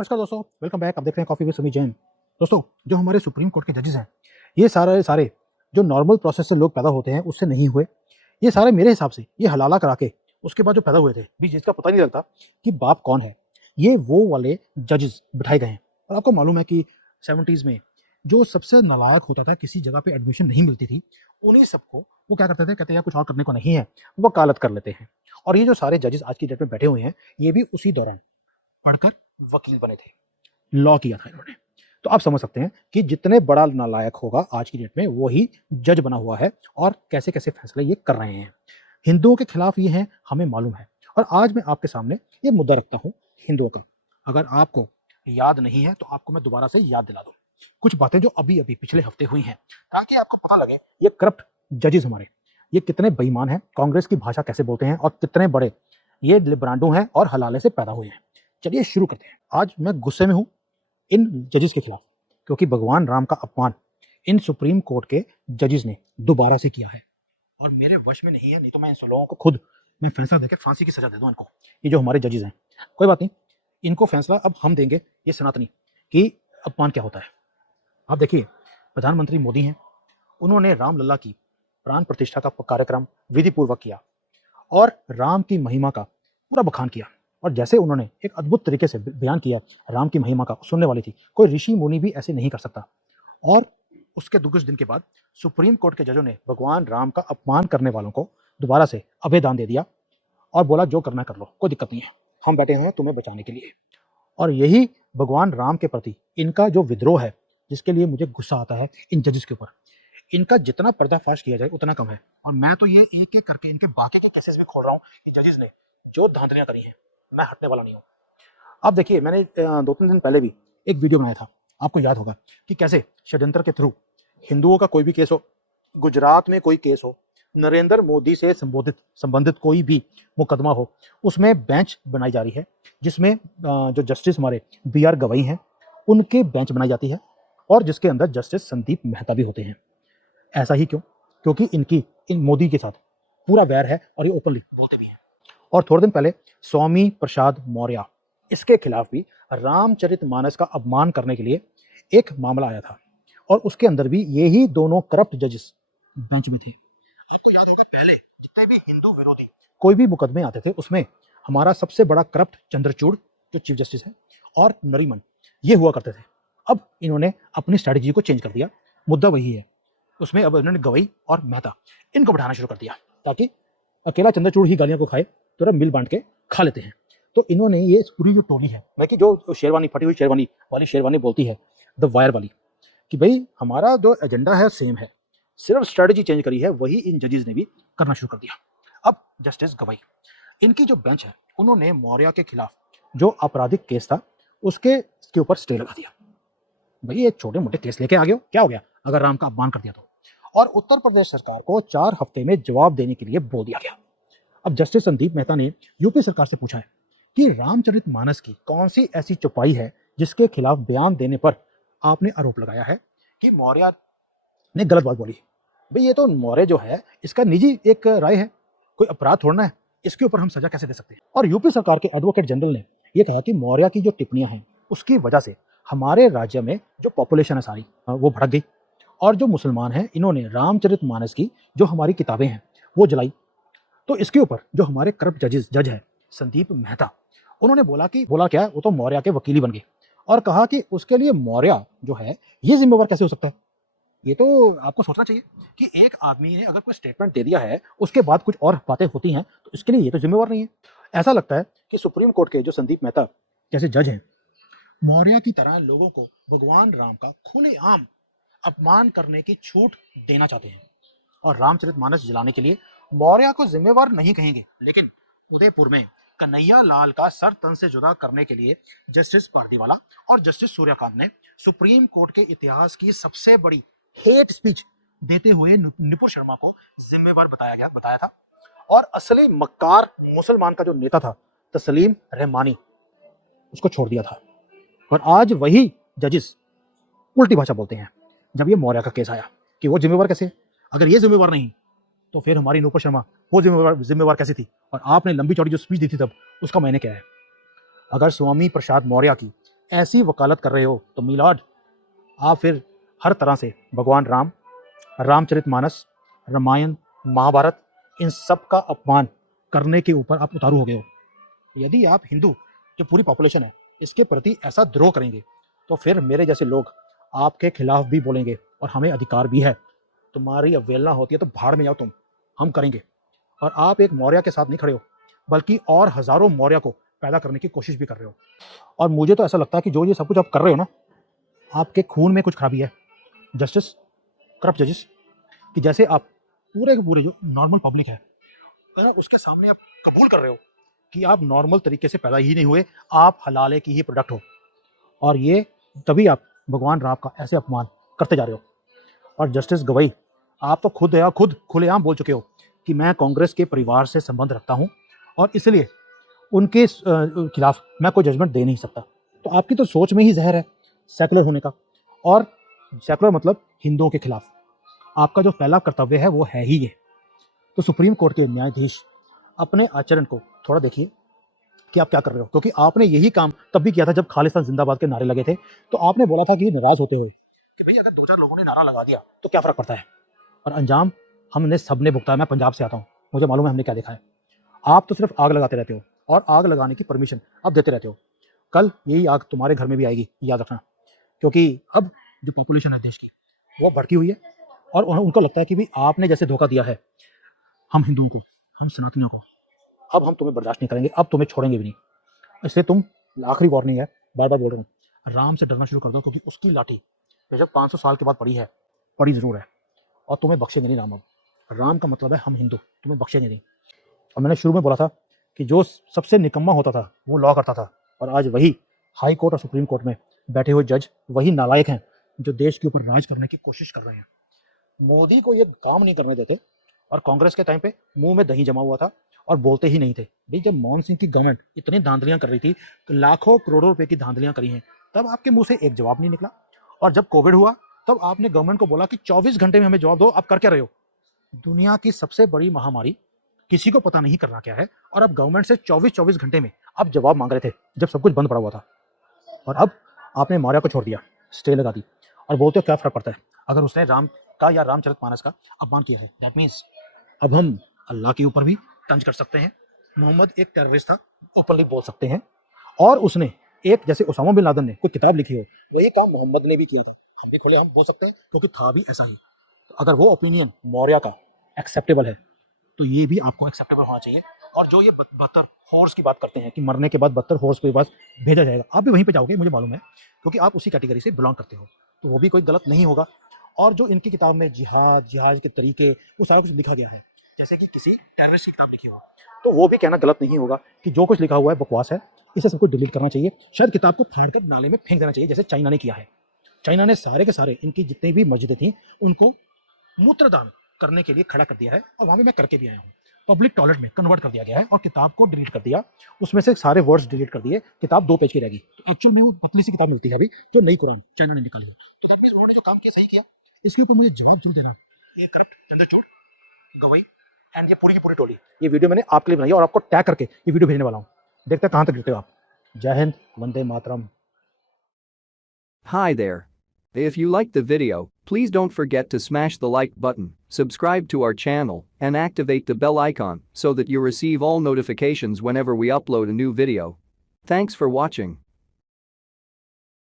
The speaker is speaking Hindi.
नमस्कार दोस्तों, वेलकम बैक। आप देख रहे हैं कॉफी विद समीर जैन। दोस्तों, जो हमारे सुप्रीम कोर्ट के जजेस हैं, ये सारे जो नॉर्मल प्रोसेस से लोग पैदा होते हैं उससे नहीं हुए। ये सारे मेरे हिसाब से ये हलाला करा के उसके बाद जो पैदा हुए थे, भी जिसका पता नहीं लगता कि बाप कौन है, ये वो वाले जजेस बिठाए गए हैं। और आपको मालूम है कि 70s में जो सबसे नालायक होता था, किसी जगह पे एडमिशन नहीं मिलती थी, उन्हीं सबको वो क्या करते थे, कहते हैं कुछ और करने को नहीं है, वकालत कर लेते हैं। और ये जो सारे जजेस आज की डेट में बैठे हुए हैं, ये भी उसी दौरान पढ़कर वकील बने थे, लॉ किया था इन्होंने। तो आप समझ सकते हैं कि जितने बड़ा नालायक होगा आज की डेट में, वही जज बना हुआ है और कैसे कैसे फैसले ये कर रहे हैं। हिंदुओं के खिलाफ ये हैं, हमें मालूम है। और आज मैं आपके सामने ये मुद्दा रखता हूँ हिंदुओं का। अगर आपको याद नहीं है तो आपको मैं दोबारा से याद दिला दूं कुछ बातें जो अभी अभी पिछले हफ्ते हुई हैं, ताकि आपको पता लगे ये करप्ट जजेस हमारे ये कितने बेईमान हैं, कांग्रेस की भाषा कैसे बोलते हैं, और कितने बड़े ये लिब्रांडो हैं और हलाले से पैदा हुए हैं। चलिए शुरू करते हैं। आज मैं गुस्से में हूं इन जजेस के खिलाफ, क्योंकि भगवान राम का अपमान इन सुप्रीम कोर्ट के जजेस ने दोबारा से किया है और मेरे वश में नहीं है। नहीं तो मैं इन लोगों को खुद मैं फैसला देके फांसी की सजा दे दूं इनको। ये जो हमारे जजेस हैं, कोई बात नहीं, इनको फैसला अब हम देंगे, ये सनातनी, कि अपमान क्या होता है। आप देखिए, प्रधानमंत्री मोदी हैं, उन्होंने रामलला की प्राण प्रतिष्ठा का कार्यक्रम विधि पूर्वक किया और राम की महिमा का पूरा बखान किया। और जैसे उन्होंने एक अद्भुत तरीके से बयान किया राम की महिमा का, सुनने वाली थी, कोई ऋषि मुनि भी ऐसे नहीं कर सकता। और उसके कुछ दिन के बाद सुप्रीम कोर्ट के जजों ने भगवान राम का अपमान करने वालों को दोबारा से अभय दान दे दिया और बोला जो करना कर लो, कोई दिक्कत नहीं है, हम बैठे हैं तुम्हें बचाने के लिए। और यही भगवान राम के प्रति इनका जो विद्रोह है, जिसके लिए मुझे गुस्सा आता है इन जजेस के ऊपर, इनका जितना पर्दाफाश किया जाए उतना कम है। और मैं तो ये एक एक करके इनके बाकी के केसेस भी खोल रहा हूँ कि जजेस ने जो धांधलियां करी हैं, मैं हटने वाला नहीं हूँ। आप देखिए, मैंने 2-3 दिन पहले भी एक वीडियो बनाया था, आपको याद होगा, कि कैसे षड्यंत्र के थ्रू हिंदुओं का कोई भी केस हो, गुजरात में कोई केस हो, नरेंद्र मोदी से संबंधित कोई भी मुकदमा हो, उसमें बेंच बनाई जा रही है, जिसमें जो जस्टिस हमारे BR गवई हैं, उनके बेंच बनाई जाती है, और जिसके अंदर जस्टिस संदीप मेहता भी होते हैं। ऐसा ही क्यों? क्योंकि इन मोदी के साथ पूरा वैर है और ये ओपनली बोलते भी हैं। और थोड़े दिन पहले स्वामी प्रसाद मौर्य, इसके खिलाफ भी रामचरितमानस का अपमान करने के लिए एक मामला आया था, और उसके अंदर भी यही दोनों करप्ट जजेस बेंच में थे। आपको याद होगा, पहले जितने भी हिंदू विरोधी कोई भी मुकदमे आते थे, उसमें हमारा सबसे बड़ा करप्ट चंद्रचूड़ जो चीफ जस्टिस है, और नरीमन, ये हुआ करते थे। अब इन्होंने अपनी स्ट्रैटेजी को चेंज कर दिया, मुद्दा वही है। उसमें अब इन्होंने गवई और मेहता इनको बैठाना शुरू कर दिया, ताकि अकेला चंद्रचूड़ ही गालियां को खाए, तो मिल बांट के खा लेते हैं। तो इन्होंने ये पूरी जो टोली है, मैं कि जो शेरवानी, फटी हुई शेरवानी वाली शेरवानी बोलती है, द वायर वाली, कि भाई हमारा जो एजेंडा है सेम है, सिर्फ स्ट्रेटजी चेंज करी है, वही इन जजेस ने भी करना शुरू कर दिया। अब जस्टिस गवई, इनकी जो बेंच है, उन्होंने मौर्य के खिलाफ जो आपराधिक केस था उसके ऊपर स्टे लगा दिया। भाई ये छोटे मोटे केस लेके आ गए हो, क्या हो गया अगर राम का अपमान कर दिया तो। और उत्तर प्रदेश सरकार को 4 हफ्ते में जवाब देने के लिए बोल दिया गया। अब जस्टिस संदीप मेहता ने यूपी सरकार से पूछा है कि रामचरितमानस की कौन सी ऐसी चौपाई है जिसके खिलाफ बयान देने पर आपने आरोप लगाया है कि मौर्य ने गलत बात बोली। भाई ये तो मौर्य जो है, इसका निजी एक राय है, कोई अपराध थोड़ना है, इसके ऊपर हम सजा कैसे दे सकते हैं। और यूपी सरकार के एडवोकेट जनरल ने यह कहा कि मौर्य की जो टिप्पणियां हैं, उसकी वजह से हमारे राज्य में जो पॉपुलेशन है सारी, वो भड़क गई, और जो मुसलमान हैं, इन्होंने रामचरितमानस की जो हमारी किताबें हैं वो जलाई। तो इसके ऊपर जो हमारे करप्ट जज है संदीप मेहता, उन्होंने बोला क्या, वो तो मौर्य के वकील ही बन गए, और कहा कि उसके लिए मौर्य जो है ये जिम्मेवार कैसे हो सकता है। ये तो आपको सोचना चाहिए कि एक आदमी ने अगर कोई स्टेटमेंट दे दिया है, उसके बाद कुछ और बातें होती हैं, तो इसके लिए ये तो जिम्मेवार नहीं है। ऐसा लगता है कि सुप्रीम कोर्ट के जो संदीप मेहता जैसे जज हैं, मौर्य की तरह लोगों को भगवान राम का खुलेआम अपमान करने की छूट देना चाहते हैं, और रामचरितमानस जलाने के लिए मौर्य को जिम्मेवार नहीं कहेंगे। लेकिन उदयपुर में कन्हैया लाल का सर तन से जुदा करने के लिए जस्टिस पारदीवाला और जस्टिस सूर्यकांत ने सुप्रीम कोर्ट के इतिहास की सबसे बड़ी हेट स्पीच देते हुए नुपुर शर्मा को जिम्मेवार बताया था, और असली मक्कार मुसलमान का जो नेता था तस्लीम रहमानी, उसको छोड़ दिया था। और आज वही जजेस उल्टी भाषा बोलते हैं जब ये मौर्य का केस आया कि वो जिम्मेवार कैसे। अगर ये जिम्मेवार नहीं तो फिर हमारी नुपुर शर्मा वो जिम्मेवार कैसी थी। और आपने लंबी चौड़ी जो स्पीच दी थी तब, उसका मैंने क्या है। अगर स्वामी प्रसाद मौर्य की ऐसी वकालत कर रहे हो तो मीलॉर्ड आप फिर हर तरह से भगवान राम, रामचरितमानस, रामायण, महाभारत इन सब का अपमान करने के ऊपर आप उतारू हो गए हो। यदि आप हिंदू जो पूरी पॉपुलेशन है इसके प्रति ऐसा द्रोह करेंगे तो फिर मेरे जैसे लोग आपके खिलाफ भी बोलेंगे और हमें अधिकार भी है। तुम्हारी अवहेलना होती है तो भाड़ में जाओ तुम, हम करेंगे। और आप एक मौर्य के साथ नहीं खड़े हो बल्कि और हजारों मौर्य को पैदा करने की कोशिश भी कर रहे हो। और मुझे तो ऐसा लगता है कि जो ये सब कुछ आप कर रहे हो ना, आपके खून में कुछ खराबी है। जस्टिस, करप्ट जजेस, कि जैसे आप पूरे के पूरे जो नॉर्मल पब्लिक है उसके सामने आप कबूल कर रहे हो कि आप नॉर्मल तरीके से पैदा ही नहीं हुए, आप हलाले की ही प्रोडक्ट हो। और ये तभी आप भगवान राम का ऐसे अपमान करते जा रहे हो। और जस्टिस गवई, आप तो खुद खुलेआम बोल चुके हो कि मैं कांग्रेस के परिवार से संबंध रखता हूं और इसलिए उनके खिलाफ मैं कोई जजमेंट दे नहीं सकता। तो आपकी तो सोच में ही जहर है सेकुलर होने का। और सेकुलर मतलब हिंदुओं के खिलाफ आपका जो पहला कर्तव्य है वो है ही ये। तो सुप्रीम कोर्ट के न्यायाधीश अपने आचरण को थोड़ा देखिए कि आप क्या कर रहे हो, क्योंकि आपने यही काम तब भी किया था जब खालिस्तान जिंदाबाद के नारे लगे थे। तो आपने बोला था कि नाराज होते हुए कि भाई अगर 2-4 लोगों ने नारा लगा दिया तो क्या फर्क पड़ता है, और अंजाम हमने सबने भुगता है। मैं पंजाब से आता हूँ, मुझे मालूम है हमने क्या देखा है। आप तो सिर्फ आग लगाते रहते हो और आग लगाने की परमिशन आप देते रहते हो। कल यही आग तुम्हारे घर में भी आएगी, याद रखना। क्योंकि अब जो पॉपुलेशन है देश की वो भड़की हुई है और उनको लगता है कि भाई आपने जैसे धोखा दिया है हम हिंदुओं को, हम सनातनियों को, अब हम तुम्हें बर्दाश्त नहीं करेंगे, अब तुम्हें छोड़ेंगे भी नहीं। इसलिए तुम, आखिरी वार्निंग है, बार बार बोल रहा हूँ, राम से डरना शुरू कर दो, क्योंकि उसकी लाठी जब 500 साल के बाद पड़ी है, पड़ी जरूर है, और तुम्हें बख्शेंगे नहीं राम। अब राम का मतलब है हम हिंदू, तुम्हें बख्शेंगे नहीं। और मैंने शुरू में बोला था कि जो सबसे निकम्मा होता था वो लॉ करता था, और आज वही हाई कोर्ट और सुप्रीम कोर्ट में बैठे हुए जज वही नालायक हैं जो देश के ऊपर राज करने की कोशिश कर रहे हैं। मोदी को ये काम नहीं करने देते, और कांग्रेस के टाइम पे मुंह में दही जमा हुआ था और बोलते ही नहीं थे। भाई जब मनमोहन सिंह की गवर्नमेंट इतनी धांधलियां कर रही थी, तो लाखों करोड़ों रुपए की धांधलियां करी हैं, तब आपके मुंह से एक जवाब नहीं निकला। और जब कोविड हुआ तब आपने गवर्नमेंट को बोला कि 24 घंटे में हमें जवाब दो, आप कर क्या रहे हो? दुनिया की सबसे बड़ी महामारी, किसी को पता नहीं करना क्या है, और अब गवर्नमेंट से 24 घंटे में आप जवाब मांग रहे थे जब सब कुछ बंद पड़ा हुआ था। और अब आपने मौर्य को छोड़ दिया, स्टे लगा दी, और बोलते हो क्या फर्क पड़ता है अगर उसने राम का या रामचरितमानस का अपमान किया है। दैट मीन्स अब हम अल्लाह के ऊपर भी तंज कर सकते हैं। मोहम्मद एक टेररिस्ट था, ओपनली बोल सकते हैं। और उसने एक, जैसे ओसामा बिन लादेन ने कोई किताब लिखी हो, वही काम मोहम्मद ने भी किया था, हम भी खुले हम बोल सकते हैं क्योंकि था भी ऐसा ही। तो अगर वो ओपिनियन मौर्य का एक्सेप्टेबल है तो ये भी आपको एक्सेप्टेबल होना चाहिए। और जो ये 72 हॉर्स की बात करते हैं कि मरने के बाद 72 हॉर्स के पास भेजा जाएगा, आप भी वहीं पे जाओगे, मुझे मालूम है, क्योंकि आप उसी कैटेगरी से बिलोंग करते हो, तो वो भी कोई गलत नहीं होगा। और जो इनकी किताब में जिहाद के तरीके, वो सारा कुछ लिखा गया है, जैसे कि किसी टेररिस्ट की किताब लिखी हो, तो वो भी कहना गलत नहीं होगा कि जो कुछ लिखा हुआ है बकवास है, इसे सब कुछ डिलीट करना चाहिए। शायद किताब को फाड़ कर नाले में फेंक देना चाहिए, जैसे चाइना ने किया है। चाइना ने सारे के सारे इनकी जितनी भी मस्जिदें थी उनको मूत्रदान करने के लिए खड़ा कर दिया है, और वहां पे मैं करके भी आया हूँ। पब्लिक टॉयलेट में कन्वर्ट कर दिया गया है और किताब को डिलीट कर दिया, उसमें से सारे वर्ड्स डिलीट कर दिए, किताब 2 पेज की रहेगी। तो एक्चुअल में वो पतली सी किताब मिलती है अभी, जो नई कुरान चाइना ने निकाली है। तो दैट मींस उन्होंने जो काम किया सही किया, इसके ऊपर मुझे जवाब जरूर देना। ये करप्ट चंद्रचूड़, गवई एंड ये पूरी की पूरी टोली, ये वीडियो मैंने आपके लिए बनाई है और आपको टैग करके ये वीडियो भेजने वाला हूँ। देखते हैं कहाँ तक गिरते हो आप। जय Hind, Vande Mataram. Hi there. If you liked the video, please don't forget to smash the like button, subscribe to our channel, and activate the bell icon so that you receive all notifications whenever we upload a new video. Thanks for watching.